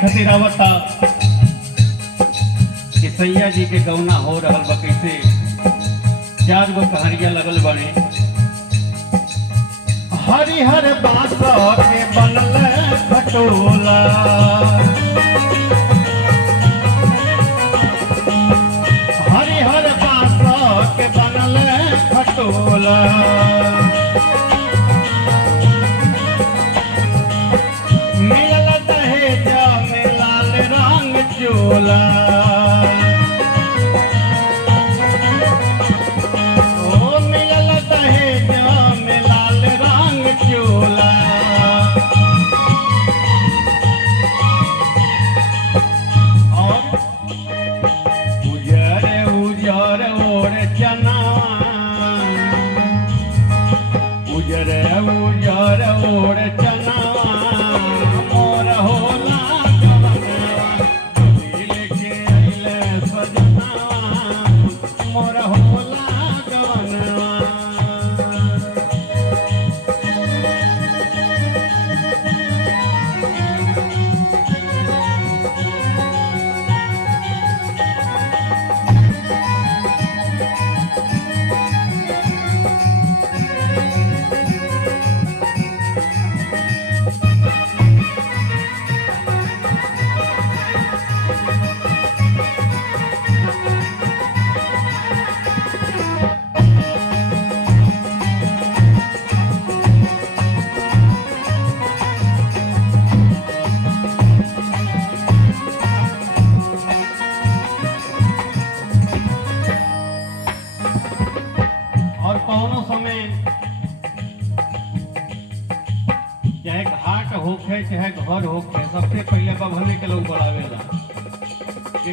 खातिर आवता कि सैया जी के गौना हो रहल बा कैसे 4 गो कहानियां लगल बने। हरिहर बांस के बनल खटोला, हरिहर बांस के बनल खटोला, मिलल दहेजा में लाल रंग चोला, ओ मिलल दहेजा में लाल रंग चोला। और उजर उजर ओर चनावा, उजर उजर ओर चनावा, मोर होला गवनवा, दिल के अइले सजनवा, मोर होला गवनवा। और कौनो समय चाहे घाट होखे चाहे घर होखे, सबसे पहले बभने के लोग बढ़ावेला के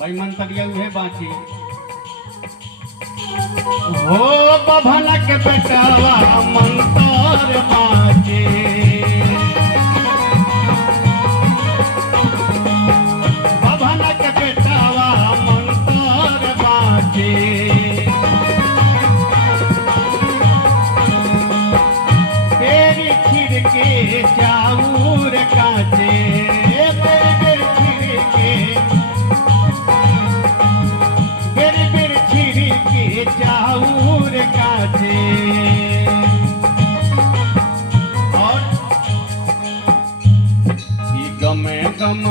भाई मंतरिया उहे बाची। हो बभन के बेटावा मंतर बाची, बभन के बेटावा मंतर बाची, तेरी खिड़के चाऊर काचे, बेर खिड़के, बेर खिड़के चाऊर काचे। और ई गमे गम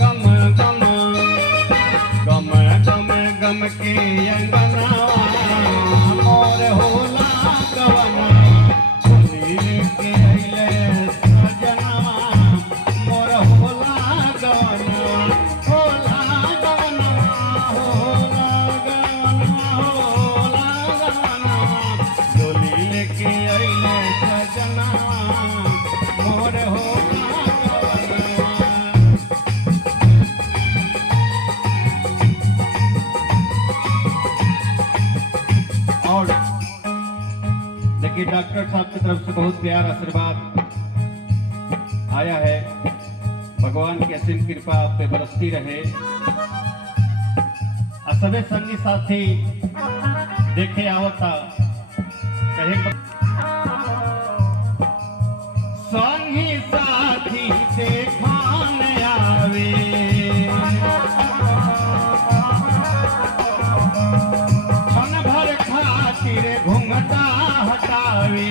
गम गम गम गम गम के अंगनावा, मोर होला गवनवा, दिल के अइले सजनवा, मोर होला गवनवा, होला गवनवा, होला गवनवा, होला गवनवा, डोली लेके अइले सजनवा, मोर होला गवनवा। और देखिए डॉक्टर साहब की तरफ से बहुत प्यार आशीर्वाद आया है। भगवान की असीम कृपा आप पे बरसती रहे। सभी संगी साथी देखे आवता कहे संगी साथी देखान आवे, क्षण भर खातिर घूंघटा हटावे,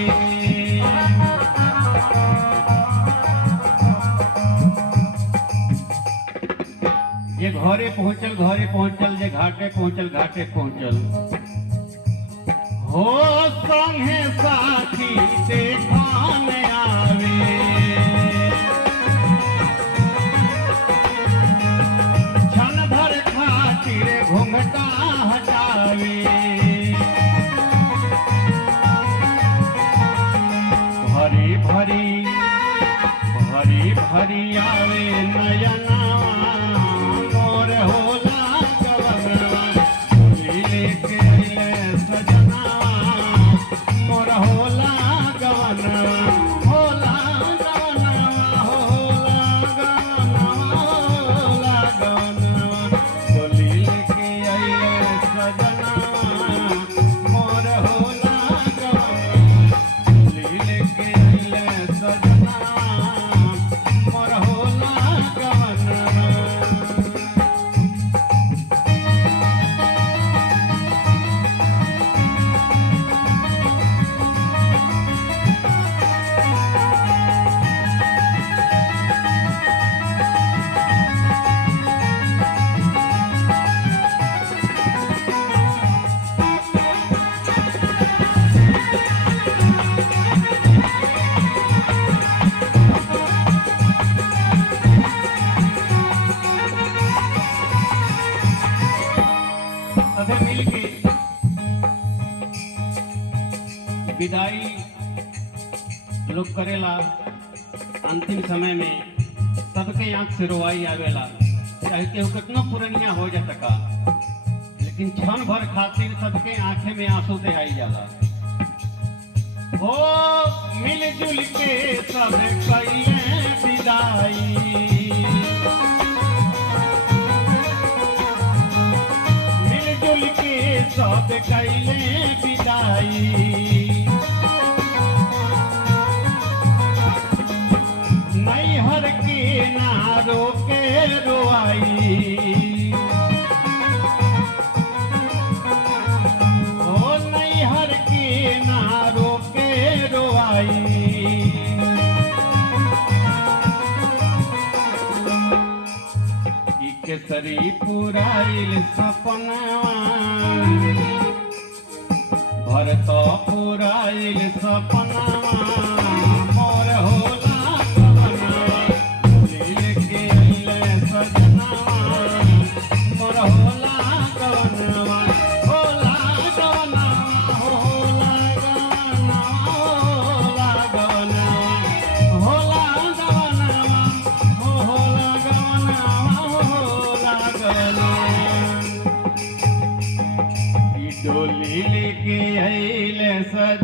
ये घरे पहुंचल जे घाटे पहुंचल हो संगे साथी देखान आवे, क्षण भर खातिर घूंघटा हटावे, भरी भरी भरी भरी आवे नयना, मोर होला गवनवा, डोली लेके अइले सजनवा, मोर होला गवनवा, होला गवनवा, होला गवनवा, होला गवनवा, डोली लेके अइले सजनवा, मोर होला गवनवा, डोली लेके अइले सजनवा, मोर दुख करेला, अंतिम समय में सबके आंख से रोवाई आवेला, चाहे केहू कितना पुरनिया हो जाता का, लेकिन क्षण भर खातिर सबके आंखें में आंसू दे आई जाला। हो मिलजुल के सब कइले विदाई, मिलजुल के सब कइले विदाई, नैहर के नारो के रोआई, ओ नैहर के नारो के रोआई, ई केसरी पुराइल सपनवा, भरत पुराइल सपनवा, मोर होला कवनवा, दिल के अइले सजनवा, मोर होला कवनवा, होला कवनवा, होला कवनवा, होला कवनवा, होला कवनवा, होला कवनवा, होला कवनवा। ई डोली लेके अइले सज